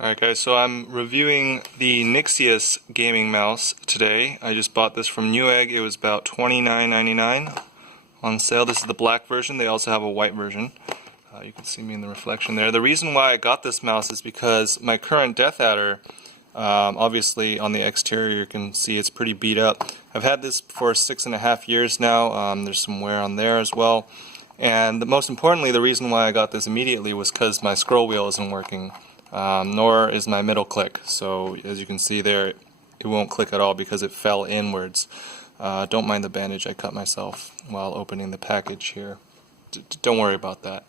Alright guys, so I'm reviewing the Nixeus gaming mouse today. I just bought this from Newegg. It was about $29.99 on sale. This is the black version. They also have a white version. You can see me in the reflection there. The reason why I got this mouse is because my current Deathadder, obviously on the exterior you can see it's pretty beat up. I've had this for 6.5 years now. There's some wear on there as well. And most importantly, the reason why I got this immediately was because my scroll wheel isn't working. Nor is my middle click. So as you can see there, it won't click at all because it fell inwards. Don't mind the bandage I cut myself while opening the package here. Don't worry about that.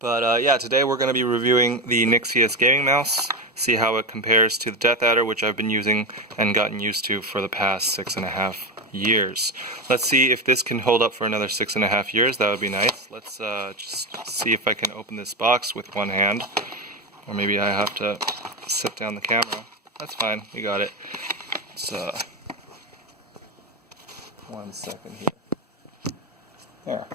But yeah, today we're going to be reviewing the Nixeus gaming mouse, see how it compares to the Deathadder, which I've been using and gotten used to for the past 6.5 years. Let's see if this can hold up for another 6.5 years. That would be nice. Let's just see if I can open this box with one hand. Or maybe I have to set down the camera. That's fine, we got it. It's 1 second here. There.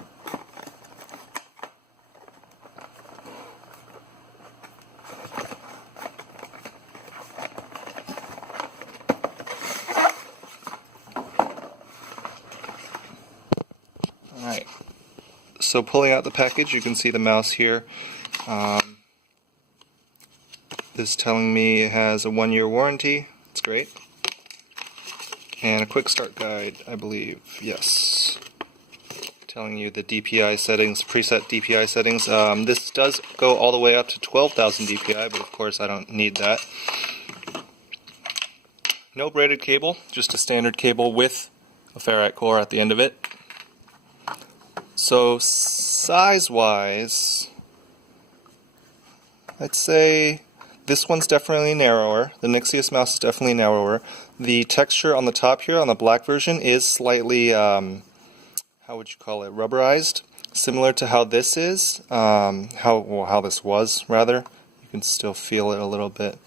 Alright. So pulling out the package, you can see the mouse here. This is telling me it has a 1-year warranty. It's great. And a quick start guide, I believe. Yes. Telling you the DPI settings, preset DPI settings. This does go all the way up to 12,000 DPI, but of course I don't need that. No braided cable, just a standard cable with a ferrite core at the end of it. So size-wise, I'd say this one's definitely narrower. The Nixeus mouse is definitely narrower. The texture on the top here, on the black version, is slightly, how would you call it, rubberized. Similar to how this is, how this was, rather. You can still feel it a little bit.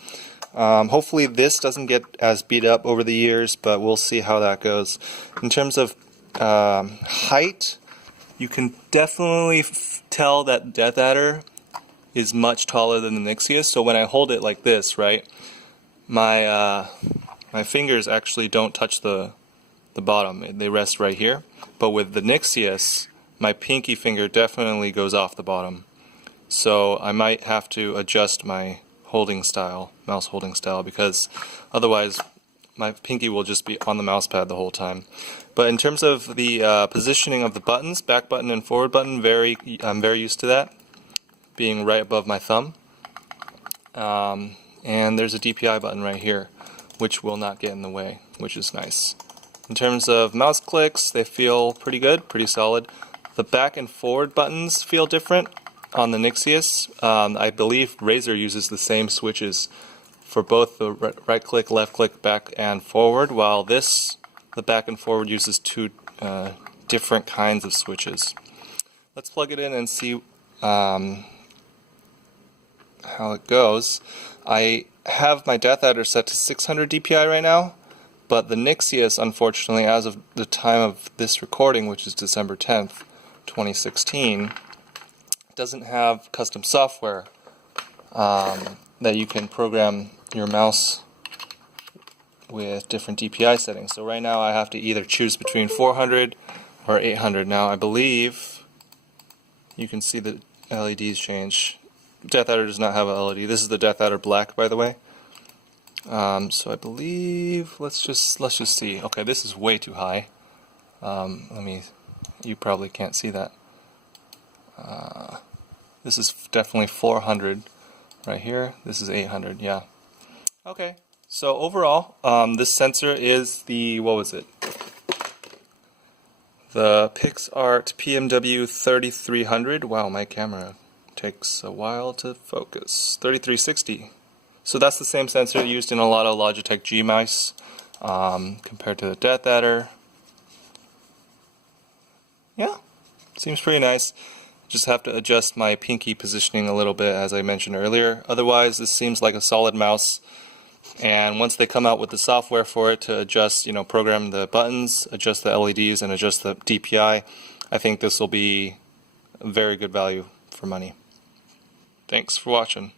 Hopefully this doesn't get as beat up over the years, but we'll see how that goes. In terms of height, you can definitely tell that Deathadder is much taller than the Nixeus, so when I hold it like this, right, my fingers actually don't touch the bottom. They rest right here. But with the Nixeus, my pinky finger definitely goes off the bottom. So I might have to adjust my holding style, mouse holding style, because otherwise my pinky will just be on the mouse pad the whole time. But in terms of the positioning of the buttons, back button and forward button, I'm very used to that, being right above my thumb. And there's a DPI button right here, which will not get in the way, which is nice. In terms of mouse clicks, they feel pretty good, pretty solid. The back and forward buttons feel different on the Nixeus. I believe Razer uses the same switches for both the right click, left click, back and forward, while this, the back and forward, uses two different kinds of switches. Let's plug it in and see how it goes. I have my Deathadder set to 600 DPI right now, but the Nixeus, unfortunately, as of the time of this recording, which is December 10th, 2016, doesn't have custom software that you can program your mouse with different DPI settings. So right now I have to either choose between 400 or 800. Now I believe you can see the LEDs change. Deathadder does not have a LED. This is the Deathadder Black, by the way. So I believe let's just see. Okay, this is way too high. You probably can't see that. This is definitely 400 right here. This is 800. Yeah. Okay. So overall, this sensor is the, what was it? The PixArt PMW 3300. Wow, my camera takes a while to focus. 3360. So that's the same sensor used in a lot of Logitech G mice compared to the Deathadder. Yeah, seems pretty nice. Just have to adjust my pinky positioning a little bit, as I mentioned earlier. Otherwise, this seems like a solid mouse. And once they come out with the software for it to adjust, program the buttons, adjust the LEDs, and adjust the DPI, I think this will be a very good value for money. Thanks for watching.